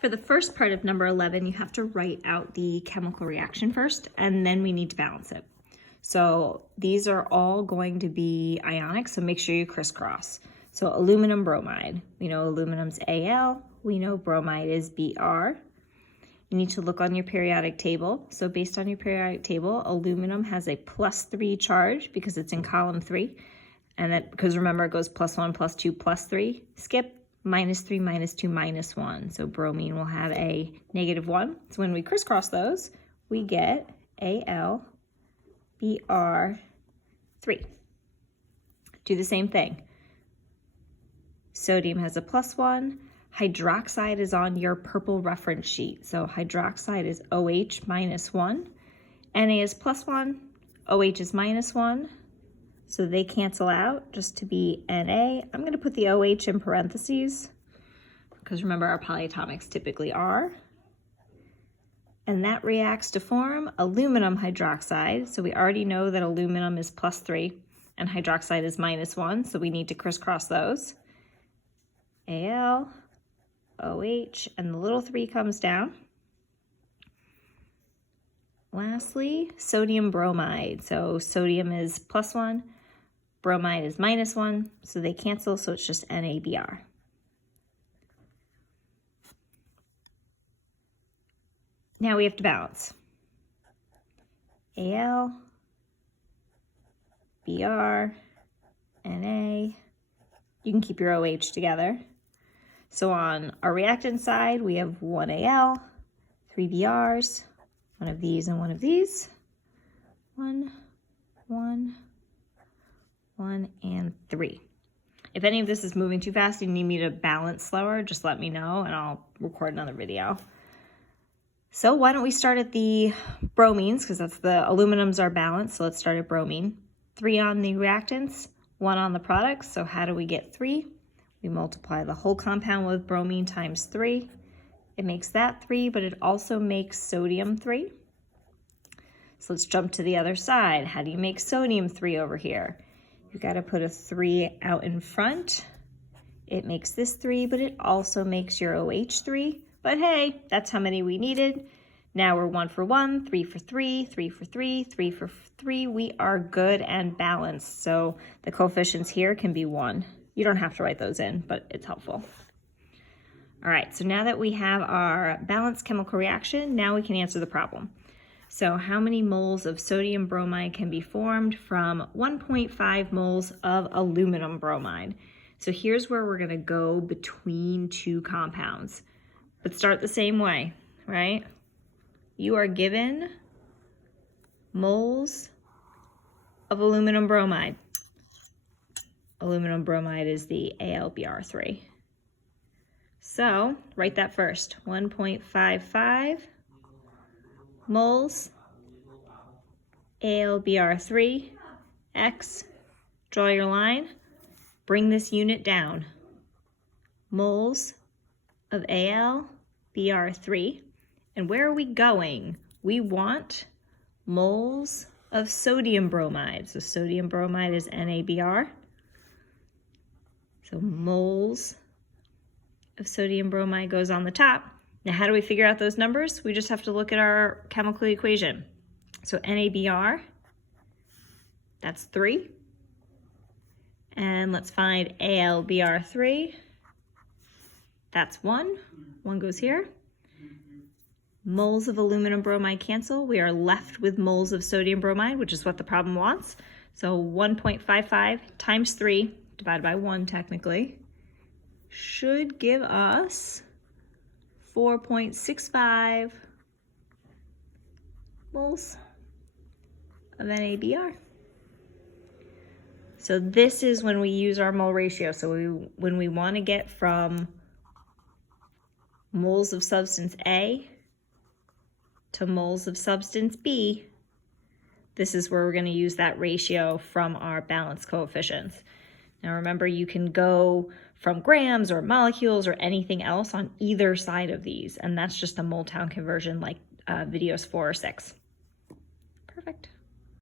For the first part of number 11, you have to write out the chemical reaction first, and then we need to balance it. So these are all going to be ionic, so make sure you crisscross. So aluminum bromide, we know aluminum's Al, we know bromide is Br. You need to look on your periodic table. So based on your periodic table, aluminum has a +3 charge because it's in column 3. And that, because remember, it goes +1, +2, +3. Skip, -3, -2, -1. So bromine will have a -1. So when we crisscross those, we get Al, Br3. Do the same thing. Sodium has a +1. Hydroxide is on your purple reference sheet. So hydroxide is OH -1. Na is +1. OH is -1. So they cancel out just to be Na. I'm going to put the OH in parentheses because remember our polyatomics typically are. And that reacts to form aluminum hydroxide. So we already know that aluminum is +3 and hydroxide is -1. So we need to crisscross those. Al, OH, and the little 3 comes down. Lastly, sodium bromide. So sodium is +1, bromide is -1, so they cancel, so it's just NaBr. Now we have to balance. Al, Br, Na. You can keep your OH together. So on our reactant side, we have 1 Al, 3 Brs, one of these and one of these. 1, 1, 1, and 3. If any of this is moving too fast and you need me to balance slower, just let me know and I'll record another video. So why don't we start at the bromines, because that's the aluminums are balanced, so let's start at bromine. 3 on the reactants, 1 on the products, so how do we get 3? We multiply the whole compound with bromine times 3. It makes that 3, but it also makes sodium 3. So let's jump to the other side. How do you make sodium 3 over here? You've got to put a 3 out in front. It makes this 3, but it also makes your OH 3. But hey, that's how many we needed. Now we're 1 for 1, 3 for 3, 3 for 3, 3 for 3. We are good and balanced. So the coefficients here can be 1. You don't have to write those in, but it's helpful. All right, so now that we have our balanced chemical reaction, now we can answer the problem. So how many moles of sodium bromide can be formed from 1.5 moles of aluminum bromide? So here's where we're gonna go between two compounds, but start the same way, right? You are given moles of aluminum bromide. Aluminum bromide is the AlBr3. So write that first, 1.55 moles AlBr3, X, draw your line, bring this unit down. Moles of AlBr3, and where are we going? We want moles of sodium bromide. So sodium bromide is NaBr. So moles of sodium bromide goes on the top. Now how do we figure out those numbers? We just have to look at our chemical equation. So NaBr, that's 3. And let's find AlBr3, that's 1. 1 goes here. Moles of aluminum bromide cancel. We are left with moles of sodium bromide, which is what the problem wants. So 1.55 times 3, divided by 1 technically, should give us 4.65 moles of NaBr. So this is when we use our mole ratio. So when we want to get from moles of substance A to moles of substance B, this is where we're going to use that ratio from our balance coefficients. Now remember, you can go from grams or molecules or anything else on either side of these, and that's just a Moletown conversion like videos 4 or 6. Perfect.